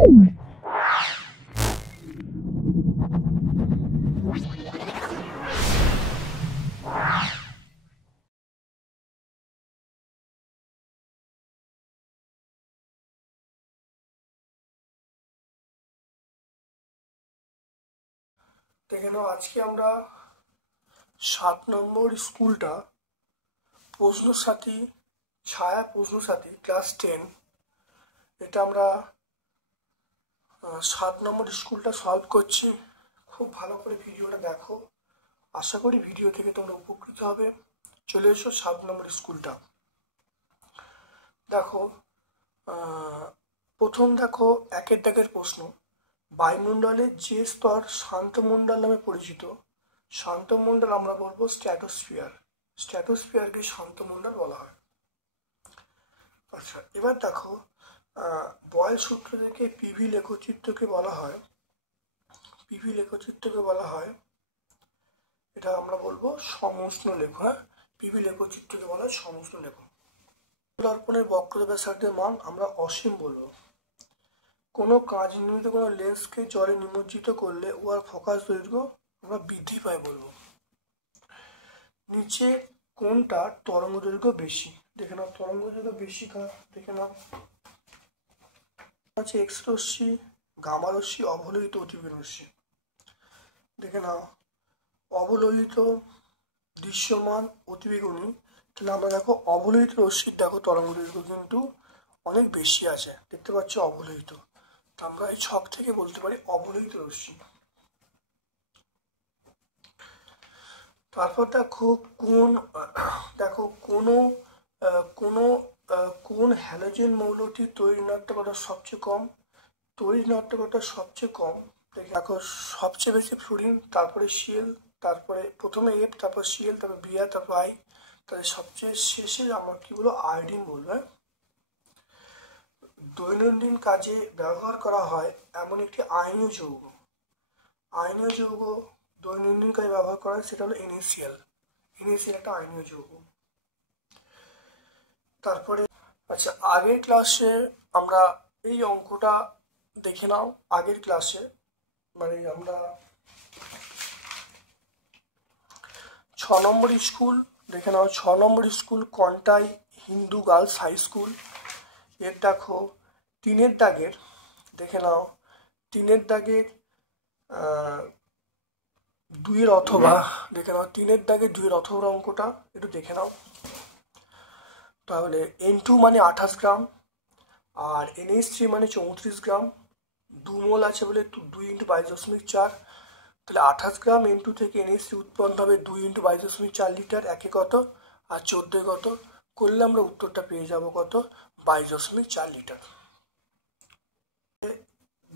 দেখে নাও, আজকে আমরা 7 নম্বর স্কুলটা প্রশ্নসাথী, ছায়া প্রশ্নসাথী ক্লাস 10, এটা আমরা 7 নম্বর স্কুলটা সলভ করছি। খুব ভালো করে ভিডিওটা দেখো, আশা করি ভিডিও থেকে তোমরা উপকৃত হবে। চলে এসো 7 নম্বর স্কুলটা। দেখো, প্রথম দেখো 1-এর দাগের প্রশ্ন। বায়ুমণ্ডলের যে স্তর শান্তমণ্ডল নামে পরিচিত, শান্তমণ্ডল আমরা বলবো স্ট্র্যাটোস্ফিয়ার। স্ট্র্যাটোস্ফিয়ারকে শান্তমণ্ডল বলা হয়। আচ্ছা, এবার দেখো, বয়েল সূত্র থেকে পিভি লেখচিত্রকে বলা হয়, পিভি লেখচিত্রকে বলা হয়, এটা আমরা বলবো সমষ্ণ লেখ। হ্যাঁ, পিভি লেখচিত্রকে বলা হয় সমষ্ণ লেখ। দর্পণের বক্রতা ব্যাসার্ধের মান আমরা অসীম বলবো। কোনো কাঁচ নির্মিত কোনো লেন্সকে জলে নিমজ্জিত করলে উহার ফোকাস দৈর্ঘ্য আমরা বৃদ্ধি পায় বলবো। নিচে কোনটা তরঙ্গ দৈর্ঘ্য বেশি? দেখে নাও, তরঙ্গ দৈর্ঘ্য বেশি কার? দেখে নাও, আছে এক্স রশ্মি, গামা রশ্মি, অবলোহিত, অতিবেগুনি রশ্মি। দেখে নাও, অবলোহিত, দৃশ্যমান, অতিবেগুনি। তাহলে আমরা দেখো অবলোহিত রশ্মির দেখো তরঙ্গ দৈর্ঘ্য কিন্তু অনেক বেশি আছে, দেখতে পাচ্ছ অবলোহিত। তো আমরা এই ছক থেকে বলতে পারি অবলোহিত রশ্মি। তারপর দেখো কোন হ্যালোজেন মৌলটির তড়িৎ ঋণাত্মকতা সবচেয়ে কম? তড়িৎ ঋণাত্মকতা সবচেয়ে কম দেখো, সবচেয়ে বেশি ফ্লুরিন, তারপরে সিএল, তারপরে প্রথমে এফ, তারপর সিএল, তারপর বিআর, তারপর আই, তাহলে সবচেয়ে শেষে আমরা কি বলবো? আয়োডিন বলবো। দৈনন্দিন কাজে ব্যবহার করা হয় এমন একটি আয়নীয় যৌগ, আয়নীয় যৌগ দৈনন্দিন কাজে ব্যবহার করা হয়, সেটা হলো NaCl। NaCl একটা আয়নীয় যৌগ। তারপরে আচ্ছা, আগের ক্লাসে আমরা এই অঙ্কটা দেখে নাও। আগের ক্লাসে মানে আমরা 6 নম্বর স্কুল দেখে নাও, 6 নম্বর school Contai Hindu girls high school. এর দেখো 3-এর দাগের, দেখে নাও 3-এর দাগের 2-এর অথবা, দেখে নাও 3-এর দাগের 2-এর অথবা অঙ্কটা একটু দেখে নাও। তাহলে N2 মানে 28 গ্রাম, আর NH3 মানে 34 গ্রাম। 2 মোল আছে বলে 2 × 22.4, তাহলে 28 গ্রাম N2 থেকে NH3 উৎপন্ন হবে 2 × 22.4 লিটার। একে কত আর 14 কত করলে আমরা উত্তরটা পেয়ে যাব কত? 22.4 লিটার।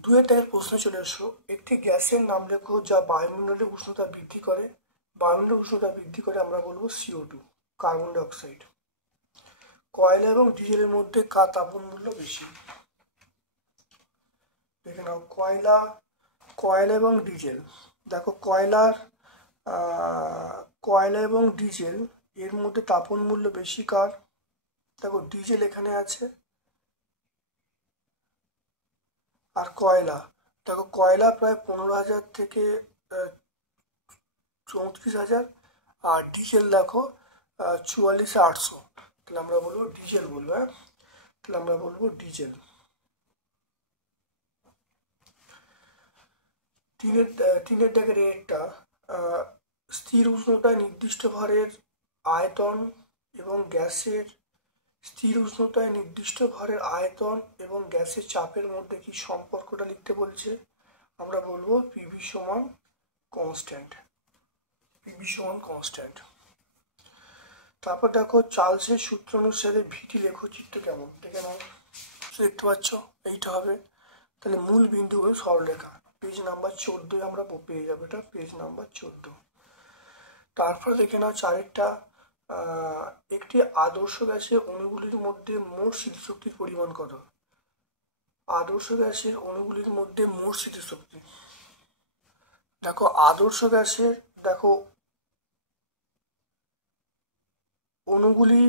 2-এর দাগের প্রশ্ন চলে এসো। একটি গ্যাসের নাম লেখো যা বায়ুমণ্ডলের উষ্ণতা বৃদ্ধি করে। বায়ুমণ্ডলের উষ্ণতা বৃদ্ধি করে আমরা বলবো CO2, কার্বন ডাই অক্সাইড। কয়লা এবং ডিজেলের মধ্যে কার তাপন মূল্য বেশি? দেখে নাও, কয়লা এবং ডিজেল। দেখো কয়লা এবং ডিজেল এর মধ্যে তাপন মূল্য বেশি কার? দেখো ডিজেল এখানে আছে, আর কয়লা, দেখো কয়লা প্রায় 15,000 থেকে 34,000, আর ডিজেল দেখো 44,800। তাহলে আমরা বলবো ডিজেল বলবো। হ্যাঁ, তাহলে আমরা বলবো ডিজেল। 3-এর দাগের একটা স্থির উষ্ণতায় নির্দিষ্ট ভরের আয়তন এবং গ্যাসের, স্থির উষ্ণতায় নির্দিষ্ট ভরের আয়তন এবং গ্যাসের চাপের মধ্যে কি সম্পর্কটা লিখতে বলছে? আমরা বলবো পিভি সমান কনস্ট্যান্ট, পিভি সমান কনস্ট্যান্ট। তারপর দেখো চার্লসের সূত্র অনুসারে ভিটি লেখচিত্র কেমন? দেখে নাও, দেখতে পাচ্ছ এইটা হবে। তাহলে মূল বিন্দু হয়ে সরলরেখা। পেজ নাম্বার 14 আমরা পেয়ে যাবো, এটা পেজ নাম্বার 14। তারপর দেখে নাও 4-এরটা, একটি আদর্শ গ্যাসের অণুগুলির মধ্যে মোট স্থিতিশক্তির পরিমাণ কত? আদর্শ গ্যাসের অণুগুলির মধ্যে মোট স্থিতিশক্তি, দেখো আদর্শ গ্যাসের, দেখো অণুগুলি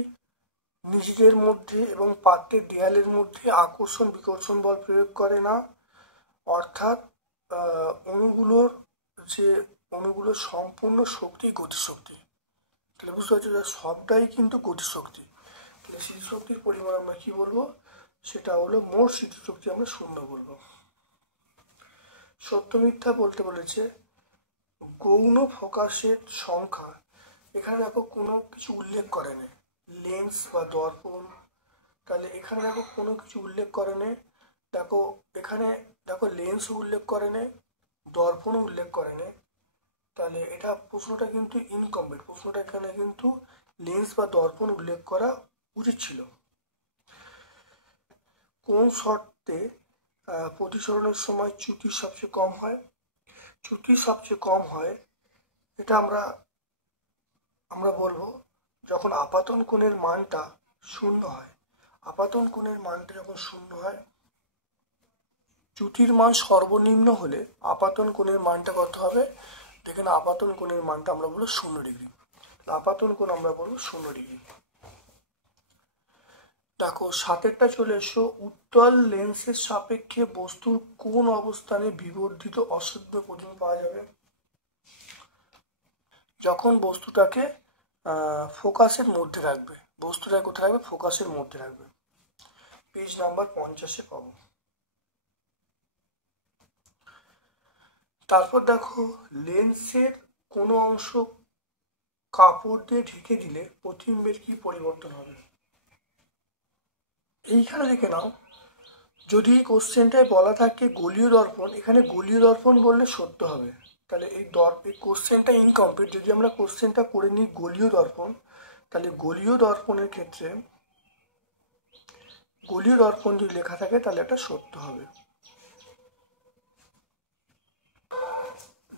নিজেদের মধ্যে এবং পাত্রের দেয়ালের মধ্যে আকর্ষণ বিকর্ষণ বল প্রয়োগ করে না, অর্থাৎ অণুগুলোর যে অণুগুলোর সম্পূর্ণ শক্তি গতিশক্তি। তাহলে বুঝতে পারছো সবটাই কিন্তু গতিশক্তি। তাহলে স্মৃতিশক্তির পরিমাণ আমরা কি বলবো, সেটা হলো মোট স্মৃতিশক্তি আমরা 0 বলবো। সত্য মিথ্যা বলতে বলেছে গৌণ ফোকাসের সংখ্যা। এখানে দেখো কোনো কিছু উল্লেখ করে নেই, লেন্স বা দর্পণ। তাহলে এখানে দেখো কোনো কিছু উল্লেখ করে নেই, দেখো এখানে দেখো লেন্সও উল্লেখ করে নেই, দর্পণও উল্লেখ করে নেই। তাহলে এটা প্রশ্নটা কিন্তু ইনকমপ্লিট। প্রশ্নটা এখানে কিন্তু লেন্স বা দর্পণ উল্লেখ করা উচিত ছিল। কোন শর্তে প্রতিসরণের সময় চ্যুতি সবচেয়ে কম হয়? চ্যুতি সবচেয়ে কম হয় এটা আমরা বলবো যখন আপাতন কোণের মানটা 0 হয়। আপাতন কোণের মানটা যখন 0 হয়, চ্যুতির মান সর্বনিম্ন হলে আপাতন কোণের মানটা কত হবে? দেখে না, আপাতন কোণের মানটা আমরা বলবো 0 ডিগ্রি। আপাতন কোণ আমরা বলবো 0 ডিগ্রি। দেখো 7টা চলে এসো। উত্তল লেন্সের সাপেক্ষে বস্তুর কোন অবস্থানে বিবর্ধিত অশুদ্ধ প্রতিবিম্ব পাওয়া যাবে? যখন বস্তুটাকে ফোকাসের মধ্যে রাখবে। বস্তুটা কোথায় রাখবে? ফোকাসের মধ্যে রাখবে। পেজ নাম্বার 50-এ পাবো। তারপর দেখো লেন্সের কোনো অংশ কাপড় দিয়ে ঢেকে দিলে প্রতিবিম্বের কি পরিবর্তন হবে? এইখানে দেখে নাও, যদি কোশ্চেনটায় বলা থাকে গলীয় দর্পণ, এখানে গলীয় দর্পণ বললে সত্য হবে। তাহলে এই কোশ্চেনটা ইনকমপ্লিট। যদি আমরা কোশ্চেনটা করে নিই গলীয় দর্পণ, তাহলে গলীয় দর্পণের ক্ষেত্রে গলীয় দর্পণ যদি লেখা থাকে তাহলে এটা সত্য হবে।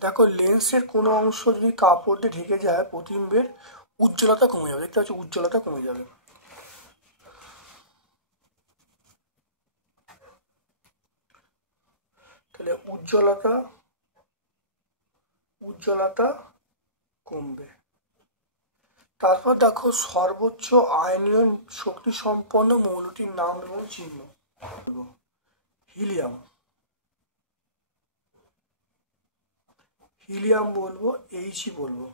দেখো লেন্সের কোনো অংশ যদি কাপড় দিয়ে ঢেকে যায় প্রতিবিম্বের উজ্জ্বলতা কমে যাবে। দেখতে পাচ্ছি উজ্জ্বলতা কমে যাবে। তাহলে উজ্জ্বলতা কমবে। তারপর দেখো সর্বোচ্চ আয়নীয়ন শক্তি সম্পন্ন মৌলটির নাম এবং চিহ্ন। হিলিয়াম। হিলিয়াম বলবো, এইচই বলবো।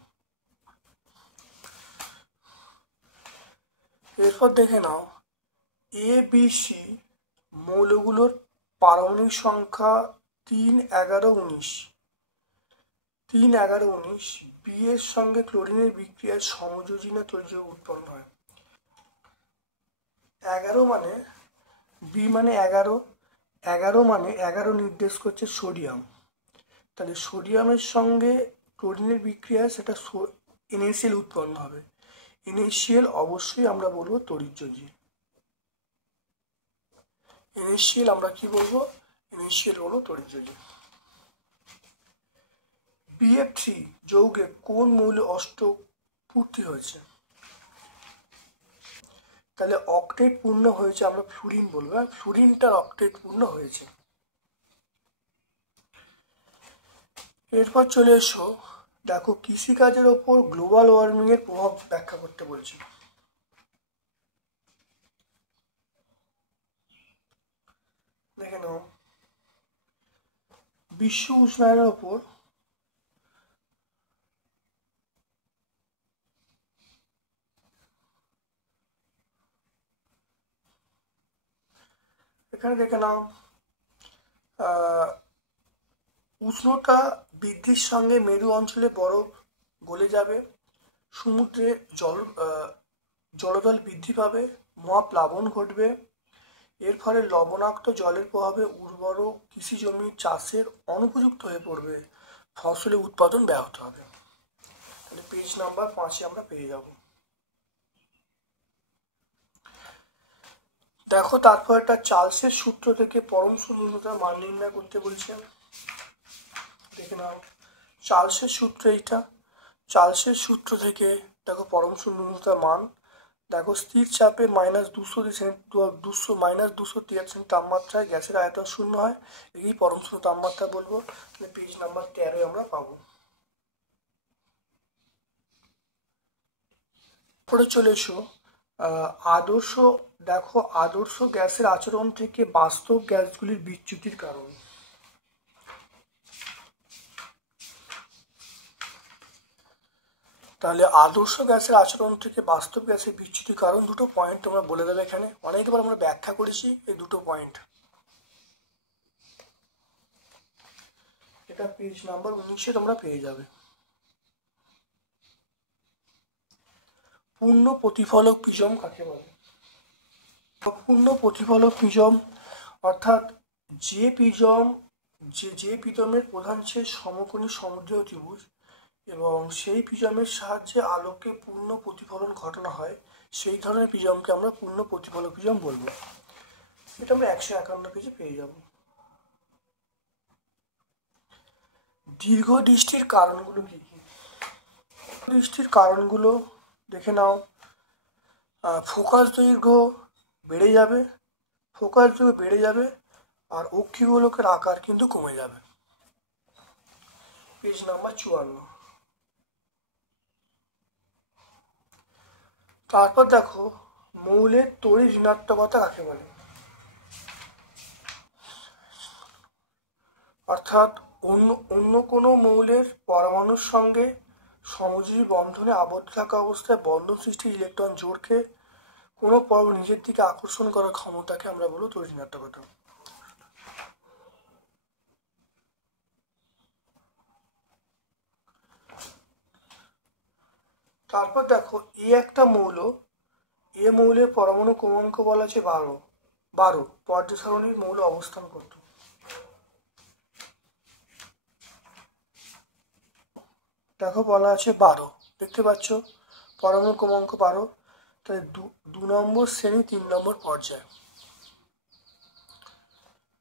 এরপর দেখে নাও এ বি সি মৌলগুলোর পারমাণবিক সংখ্যা 3, 11, 19। 3, 11, 19 বি এর সঙ্গে ক্লোরিনের বিক্রিয়ায় সমযোজী না তৈজীব উৎপন্ন হয়? 11 মানে বি মানে 11, 11 মানে 11 নির্দেশ করছে সোডিয়াম। তাহলে সোডিয়ামের সঙ্গে ক্লোরিনের বিক্রিয়ায় সেটা NaCl উৎপন্ন হবে। NaCl অবশ্যই আমরা বলবো তড়িৎযোজী। NaCl আমরা কি বলবো? NaCl হলো তড়িৎযোজী। BF3 যৌগে কোন মৌল অষ্টক পূর্তি হয়েছে? তাহলে অক্টেট পূর্ণ হয়েছে আমরা ফ্লুরিন বলবো। ফ্লুরিনটার অক্টেট পূর্ণ হয়েছে। এরপর চলে এসো, দেখো কৃষিকাজের ওপর গ্লোবাল ওয়ার্মিং এর প্রভাব ব্যাখ্যা করতে বলছি। দেখে নাও বিশ্ব উষ্ণায়নের ওপর এখানে দেখে নাও উষ্ণতা বৃদ্ধির সঙ্গে মেরু অঞ্চলে বরফ গলে যাবে, সমুদ্রে জলতল বৃদ্ধি পাবে, মহাপ্লাবন ঘটবে। এর ফলে লবণাক্ত জলের প্রভাবে উর্বর কৃষি জমি চাষের অনুপযুক্ত হয়ে পড়বে, ফসলের উৎপাদন ব্যাহত হবে। তাহলে পেজ নাম্বার 5-এ আমরা পেয়ে যাব। দেখো তারপর একটা চার্লসের সূত্র থেকে পরম শূন্যতার মান নির্ণয় করতে বলছেন। দেখে নাও চার্লসের সূত্র এইটা। চার্লসের সূত্র থেকে দেখো পরম শূন্যতার মান। দেখো স্থির চাপে -200 তাপমাত্রায় গ্যাসের আয়তন 0 হয়। এই পরম শূন্য তাপমাত্রা বলবো। পেজ নাম্বার 13 আমরা পাবো। পরে চলে এসো আদর্শ। দেখো আদর্শ গ্যাসের আচরণ থেকে বাস্তব গ্যাসগুলির বিচ্যুতির কারণ। তাহলে আদর্শ গ্যাসের আচরণ থেকে বাস্তব গ্যাসের বিচ্যুতির কারণ দুটো পয়েন্ট তোমরা বলে দেবে এখানে। অনেকবার আমরা ব্যাখ্যা করেছি এই দুটো পয়েন্ট। এটা পেজ নাম্বার 19-এ তোমরা পেয়ে যাবে। পূর্ণ প্রতিফলক প্রিজম কাকে বলে? পূর্ণ প্রতিফলক প্রিজম অর্থাৎ যে প্রিজমের প্রধান ছেদ সমকোণী সমদ্বিবাহু ত্রিভুজ এবং সেই প্রিজমের সাহায্যে আলোকে পূর্ণ প্রতিফলন ঘটানো হয়, সেই ধরনের প্রিজমকে আমরা পূর্ণ প্রতিফলক প্রিজম বলবো। এটা আমরা 151 পেজে পেয়ে যাব। দীর্ঘ দৃষ্টির কারণগুলো কি কি? দৃষ্টির কারণগুলো দেখে নাও। ফোকাস দৈর্ঘ্য বেড়ে যাবে আর অক্ষিগোলকের আকার কিন্তু কমে যাবে। Page number 54। তারপর দেখো মৌলের তড়িৎ ঋণাত্মকতা কাকে বলে? অর্থাৎ অন্য কোনো মৌলের পরমাণুর সঙ্গে সমযোজী বন্ধনে আবদ্ধ থাকা অবস্থায় বন্ধন সৃষ্টি ইলেকট্রন জোড়কে কোনো পরমাণু নিজের দিকে আকর্ষণ করার ক্ষমতাকে আমরা বলবো তড়িৎ ঋণাত্মকতা। তারপর দেখো একটা মৌল, মৌলের পরমাণু ক্রমাঙ্ক বলা আছে 12 পর্যায় সারণীর মৌল অবস্থান কত? দেখো বলা আছে 12, দেখতে পাচ্ছ পরমাণু ক্রমাঙ্ক 12, তাহলে 2 নম্বর শ্রেণী 3 নম্বর পর্যায়,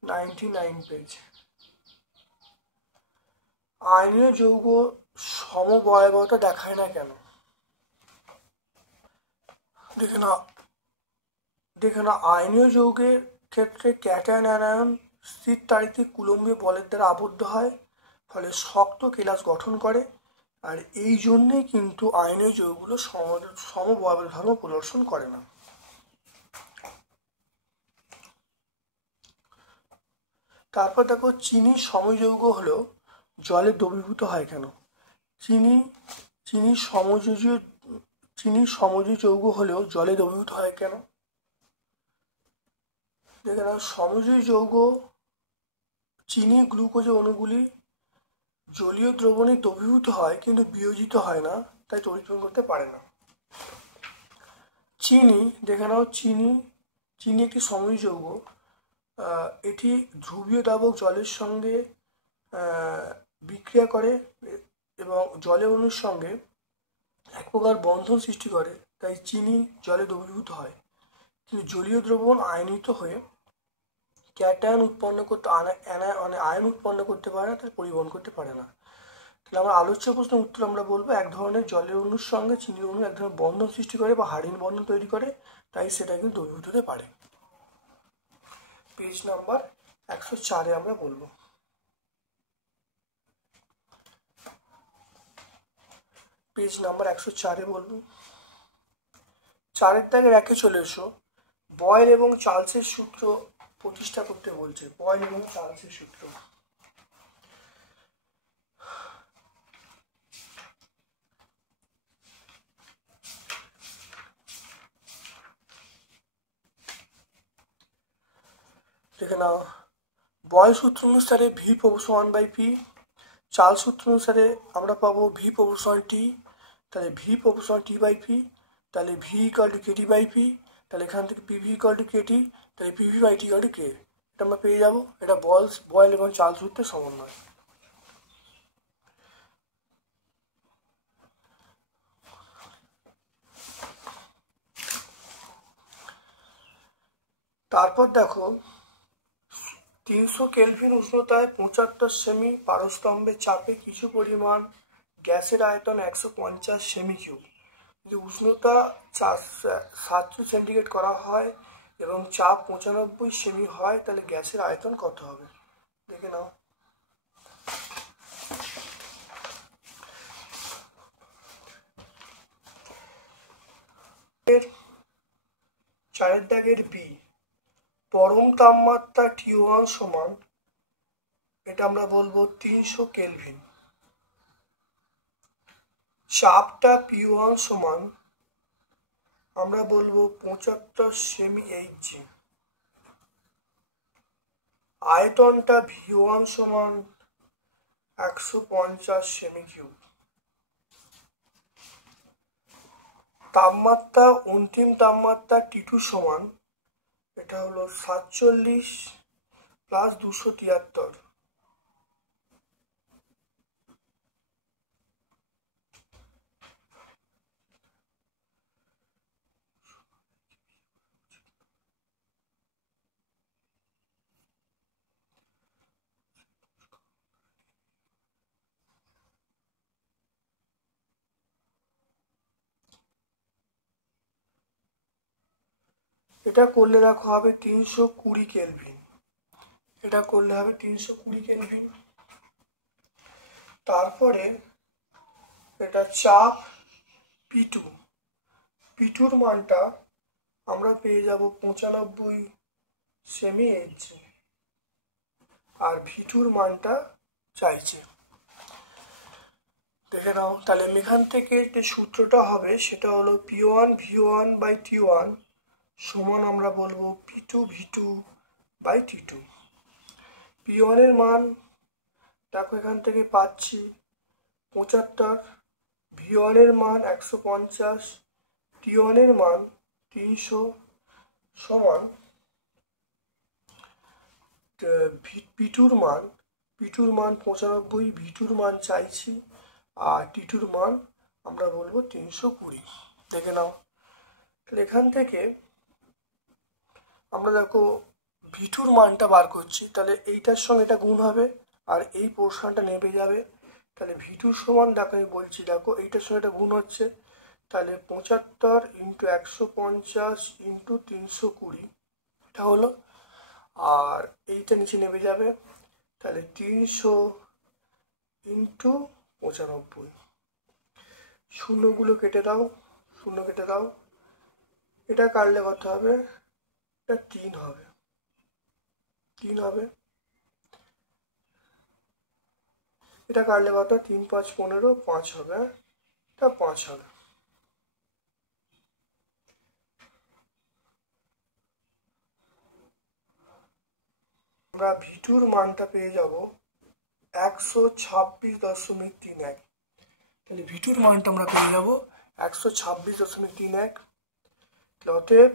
99 পেজ। আয়নীয় যৌগ সমবয়বতা দেখায় না কেন? দেখে না আয়নীয় যৌগের ক্ষেত্রে ক্যাটায়ন অ্যানায়ন স্থির তাড়িতে কুলম্বীয় বলের দ্বারা আবদ্ধ হয়, ফলে শক্ত কেলাস গঠন করে, আর এই জন্যেই কিন্তু আয়নীয় যৌগগুলো সমবয়ব ধর্ম প্রদর্শন করে না। তারপর দেখো চিনি সমযৌগ হলেও জলে দ্রবীভূত হয় কেন? চিনি সমযোজী যৌগ হলেও জলে দ্রবীভূত হয় কেন? দেখে নাও সমযোজী যৌগ চিনি গ্লুকোজ অণুগুলি জলীয় দ্রবণে দ্রবীভূত হয় কিন্তু বিয়োজিত হয় না, তাই তড়িৎ করতে পারে না। চিনি দেখে নাও চিনি একটি সমযোজী যৌগ, এটি ধ্রুবীয় দ্রাবক জলের সঙ্গে বিক্রিয়া করে এবং জলের অণুর সঙ্গে এক প্রকার বন্ধন সৃষ্টি করে, তাই চিনি জলে দ্রবীভূত হয়, কিন্তু জলীয় দ্রবণ আয়নিত হয়ে ক্যাটায়ন উৎপন্ন করতে আয়ন উৎপন্ন করতে পারে না, তাই পরিবহন করতে পারে না। তাহলে আমরা আলোচ্য প্রশ্নের উত্তর আমরা বলবো এক ধরনের জলের অণুর সঙ্গে চিনির অণু এক ধরনের বন্ধন সৃষ্টি করে বা হারিন বন্ধন তৈরি করে, তাই সেটা কিন্তু দ্রবীভূত হতে পারে। পেজ নাম্বার 104-এ আমরা বলবো। পেজ নাম্বার 104-এ বলবো। 4-এর দাগে রেখে চলে এসো। বয়েল এবং চার্লসের সূত্র প্রতিষ্ঠা করতে বলছে। বয়েল এবং চার্লসের সূত্র। দেখে নাও বয়েল সূত্র অনুসারে ভি প্রপোর্শন 1/p, চার্লস সূত্র অনুসারে আমরা পাবো ভি প্রপোর্শন টি, তাহলে ভি প্রপোর্শন t/p, তাহলে V equal to K T by, তাহলে এখান থেকে PV equal to K, T PV by T equal to K, এটা আমরা পেয়ে যাবো। এটা বয়েল এবং চার্লস সূত্রের সমন্বয়। তারপর দেখো 300 কেলভিন উষ্ণতায় 75 সেমি পারস্তম্ভের চাপে কিছু পরিমাণ গ্যাসের আয়তন 150 সেমি কিউব, যদি উষ্ণতা 700 সেন্টিগ্রেড করা হয় এবং চাপ 95 সেমি হয়, তাহলে গ্যাসের আয়তন কত হবে? দেখে নাও। চারের দাগের বি, পরম তাপমাত্রা T1 সমান, এটা আমরা বলবো 300 কেলভিন। চাপটা P1 সমান আমরা বলবো 75 সেমি এইচজি। আয়তনটা V1 সমান 150 সেমি কিউব। তাপমাত্রা, অন্তিম তাপমাত্রা T2 সমান, এটা হলো 47 প্লাস 273। এটা করলে দেখো হবে 320 কেলভিন। এটা করলে হবে 320 কেলভিন। তারপরে এটা চাপ P2, P2র মানটা আমরা পেয়ে যাব 95 সেমি এইচজি, আর V2র মানটা চাইছে। দেখে নাও, তাহলে এখান থেকে যে সূত্রটা হবে সেটা হলো P1 V1 বাই T1 সমান আমরা বলবো P2 V2 by T2। P1 এর মান দেখো এখান থেকে পাচ্ছি 75, V1 এর মান 150, T1 এর মান 300 সমান P2র মান 95, V2র মান চাইছি, আর T2র মান আমরা বলবো 320। দেখে নাও, তাহলে এখান থেকে আমরা দেখো V2র মানটা বার করছি, তাহলে এইটার সঙ্গে এটা গুণ হবে আর এই পোর্শনটা নেমে যাবে। তাহলে V2 সমান দেখো আমি বলছি, দেখো এইটার সঙ্গে এটা গুণ হচ্ছে, তাহলে 75 ইন্টু 150 ইন্টু 320 এটা হলো, আর এইটা নিচে নেমে যাবে, তাহলে 300 ইন্টু 95। শূন্যগুলো কেটে দাও, শূন্য কেটে দাও, এটা কাটলে কত হবে, এটা 3 হবে, 3 হবে। এটা কাটলে কত, 3 5 15, 5 হবে, এটা 5 হবে। আমরা V2র মানটা পেয়ে যাব 126.31। তাহলে V2র মানটা আমরা পেয়ে যাব 126.31। অতএব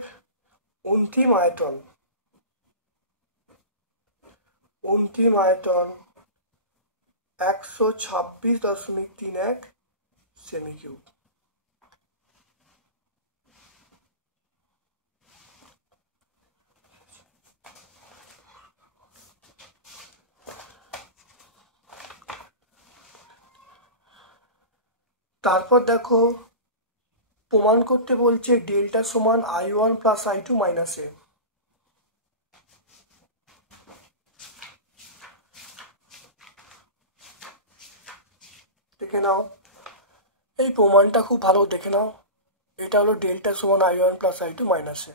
অন্তিম আয়তন 126.31 সেমি কিউব। তারপর দেখো প্রমাণ করতে বলছে ডেল্টা সমান I1 প্লাস I2 মাইনাস এ। দেখে নাও, এই প্রমাণটা খুব ভালো দেখে নাও, এটা হলো ডেল্টা সমান I1 প্লাস I2 মাইনাস এ।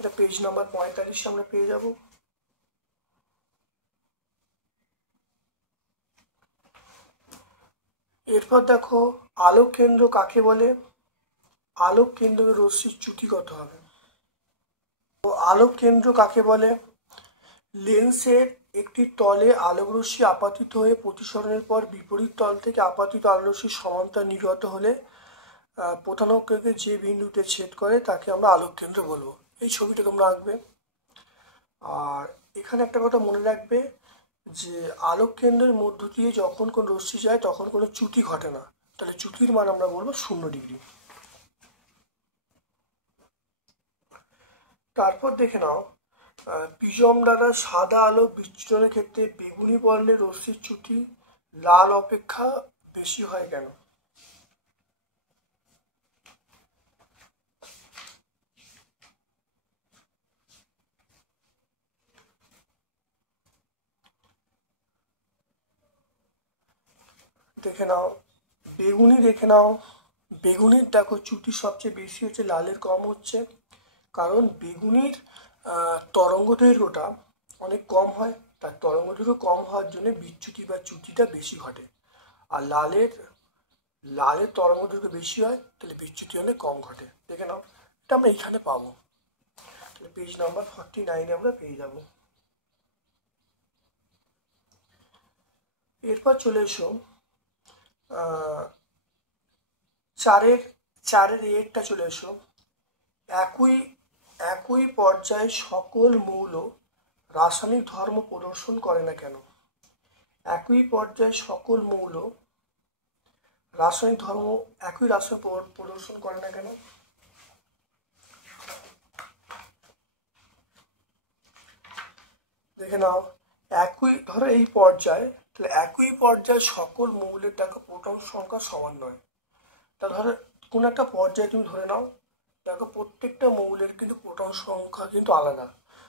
এটা পেজ নাম্বার 45 আমরা পেয়ে যাব। এরপর দেখো আলোক কেন্দ্র কাকে বলে, আলোক কেন্দ্রের রশ্মির চ্যুতি কত হবে। তো আলোক কেন্দ্র কাকে বলে, লেন্সের একটি তলে আলোকরশ্মি আপাতিত হয়ে প্রতিসরণের পর বিপরীত তল থেকে আপাতিত আলোকরশ্মির সমান্তরাল নির্গত হলে প্রধান অক্ষকে যে বিন্দুতে ছেদ করে তাকে আমরা আলোক কেন্দ্র বলবো। এই ছবিটা তোমরা আঁকবে। আর এখানে একটা কথা মনে রাখবে যে আলোক কেন্দ্রের মধ্য দিয়ে যখন কোন রশ্মি যায় তখন কোনো চ্যুতি ঘটে না, তাহলে চ্যুতির মান আমরা বলবো 0 ডিগ্রি। তারপর দেখে নাও, প্রিজম দ্বারা সাদা আলো বিচ্ছুরণের ক্ষেত্রে বেগুনি বর্ণের রশ্মির চ্যুতি লাল অপেক্ষা বেশি হয় কেন। দেখে নাও, বেগুনি দেখে নাও, বেগুনির দেখো চ্যুতি সবচেয়ে বেশি হচ্ছে, লালের কম হচ্ছে, কারণ বেগুনির তরঙ্গ দৈর্ঘ্যটা অনেক কম হয়, তার তরঙ্গ দৈর্ঘ্য কম হওয়ার জন্য বিচ্যুতি বা চ্যুতিটা বেশি ঘটে। আর লালের লালের তরঙ্গ দৈর্ঘ্য বেশি হয়, তাহলে বিচ্যুতি হলে কম ঘটে। দেখে নাও, এটা আমরা এখানে পাবো। তাহলে পেজ নাম্বার 49 আমরা পেয়ে যাব। এরপর চলে এসো চারের এরটা চলে এসো। একই পর্যায়ে সকল মৌল রাসায়নিক ধর্ম প্রদর্শন করে না কেন? একই পর্যায়ে সকল মৌল একই রাসায়নিক প্রদর্শন করে না কেন? দেখে নাও, ধরো এই পর্যায়ে, তাহলে একই পর্যায়ে সকল মৌলের দেখো প্রোটন সংখ্যা সমান নয়। তা ধরো কোন একটা পর্যায়ে তুমি ধরে নাও, দেখো প্রত্যেকটা মৌলের কিন্তু প্রোটন সংখ্যা কিন্তু আলাদা।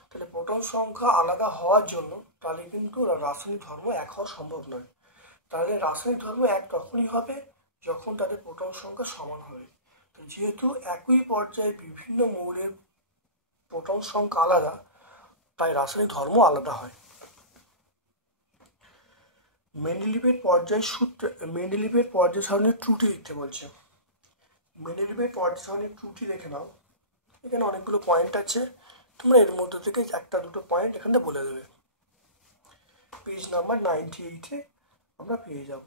তাহলে প্রোটন সংখ্যা আলাদা হওয়ার জন্য তাহলে কিন্তু রাসায়নিক ধর্ম এক হওয়া সম্ভব নয়। তাহলে রাসায়নিক ধর্ম এক তখনই হবে যখন তাদের প্রোটন সংখ্যা সমান হবে। তো যেহেতু একই পর্যায়ে বিভিন্ন মৌলের প্রোটন সংখ্যা আলাদা, তাই রাসায়নিক ধর্ম আলাদা হয়। মেন্ডেলিভের পর্যায় সারণীর ত্রুটি লিখতে বলছে। মেন্ডেলিভের পর্যায় সারণীর ত্রুটি দেখে নাও। এখানে অনেকগুলো পয়েন্ট আছে, তোমরা এর মধ্যে থেকে একটা দুটো পয়েন্ট এখানে বলে দেবে। পেজ নাম্বার 98-এ আমরা পেয়ে যাব।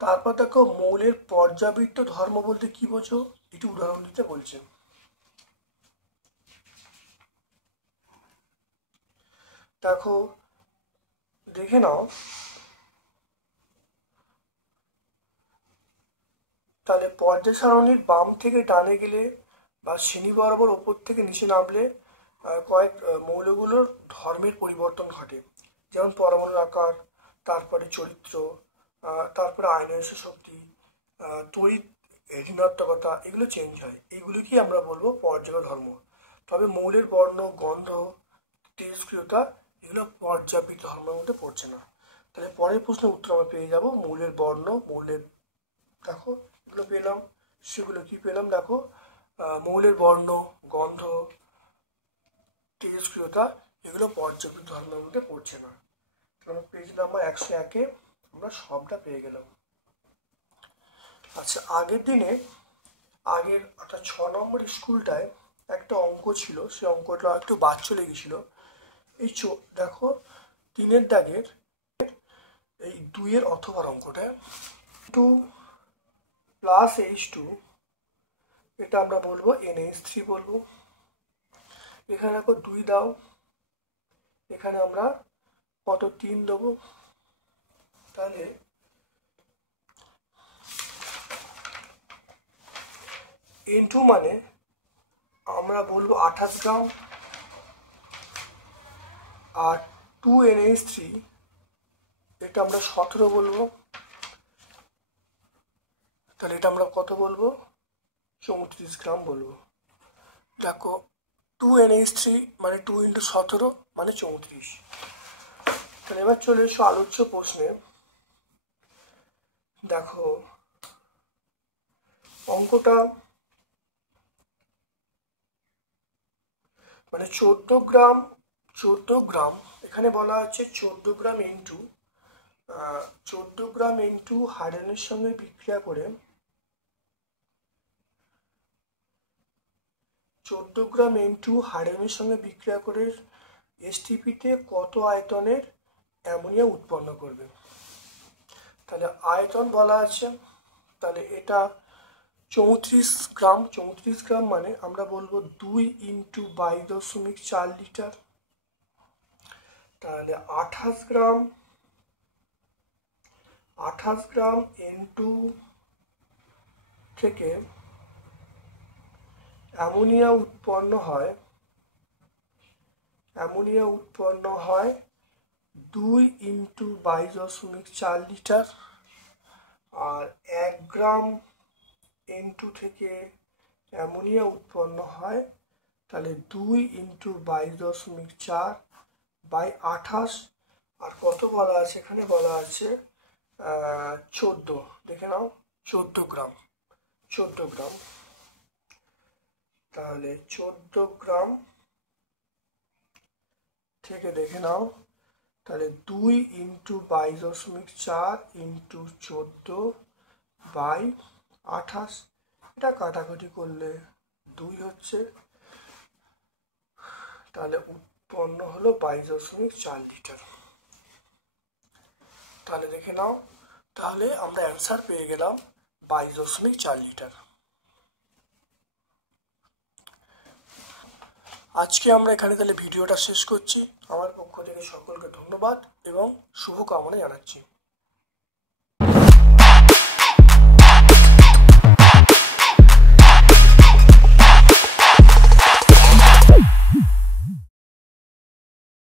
তারপর দেখো, মৌলের পর্যাবৃত্ত ধর্ম বলতে কি বোঝো, এটি উদাহরণ দিতে বলছে। দেখো, দেখে নাও, তাহলে পর্যায় সারণীর বাম থেকে ডানে গেলে বা শ্রেণী বরাবর ওপর থেকে নিচে নামলে কয়েক মৌলগুলোর ধর্মের পরিবর্তন ঘটে। যেমন পরমাণুর আকার, তারপরে চরিত্র, তারপরে আয়নীয় শক্তি, তড়িৎ ঋণাত্মকতা, এগুলো চেঞ্জ হয়। এইগুলোকেই আমরা বলবো পর্যায় ধর্ম। তবে মৌলের বর্ণ, গন্ধ, তেজস্ক্রিয়তা এগুলো পর্যাবৃত্ত ধর্মের মধ্যে পড়ছে না। তাহলে পরের প্রশ্নের উত্তর আমরা পেয়ে যাব মৌলের বর্ণ, দেখো এগুলো পেলাম, সেগুলো কি পেলাম দেখো, মৌলের বর্ণ, গন্ধ, তেজস্ক্রিয়তা এগুলো পর্যাবৃত্ত ধর্মের মধ্যে পড়ছে না। তাহলে পেজ নাম্বার 101-এ আমরা সবটা পেয়ে গেলাম। আচ্ছা, অর্থাৎ 6 নম্বর স্কুলটায় একটা অঙ্ক ছিল, সেই অঙ্কটা একটু বাদ চলে গেছিল। এই দেখো 3-এর দাগের এই 2-এর অথবা অঙ্কটা 2 প্লাস H2, এটা আমরা বলবো NH3 বলবো। এখানে দেখো 2 দাও, এখানে আমরা কত 3 দেবো। তাহলে N2 মানে আমরা বলবো 28 গ্রাম, আর 2NH3 এটা আমরা 17 বলবো। তাহলে এটা আমরা কত বলবো, 34 গ্রাম বলবো। দেখো 2NH3 মানে 2 × 17 মানে 34। তাহলে এবার চলে এসো আলোচ্য প্রশ্নে। দেখো অঙ্কটা মানে 14 গ্রাম, এখানে বলা আছে 14 গ্রাম ইন্টু 14 গ্রাম ইন্টু হাইড্রোজেনের সঙ্গে বিক্রিয়া করে 14 গ্রাম ইন্টু হাইড্রোজেনের সঙ্গে বিক্রিয়া করে এসটিপিতে কত আয়তনের অ্যামোনিয়া উৎপন্ন করবে। তাহলে আয়তন বলা আছে, তাহলে এটা 34 গ্রাম। 34 গ্রাম মানে আমরা বলবো 2 × 22.4 লিটার। তাহলে 28 গ্রাম ইন্টু থেকে অ্যামোনিয়া উৎপন্ন হয় 2 × 22.4 লিটার। আর 1 গ্রাম N2 থেকে অ্যামোনিয়া উৎপন্ন হয়, তাহলে 2 × 22.4 বাই 28। আর কত বলা আছে, এখানে বলা আছে 14, দেখে নাও 14 গ্রাম। তাহলে 14 গ্রাম থেকে দেখে নাও, তাহলে 2 × 22.4 × 14/28, এটা কাটাকাটি করলে 2 হচ্ছে, তাহলে উৎপন্ন হলো 22.4 লিটার। তাহলে দেখে নাও, তাহলে আমরা অ্যান্সার পেয়ে গেলাম 22.4 লিটার। আজকে আমরা এখানে তাহলে ভিডিওটা শেষ করছি। আমার পক্ষ থেকে সকলকে ধন্যবাদ এবং শুভকামনা জানাচ্ছি।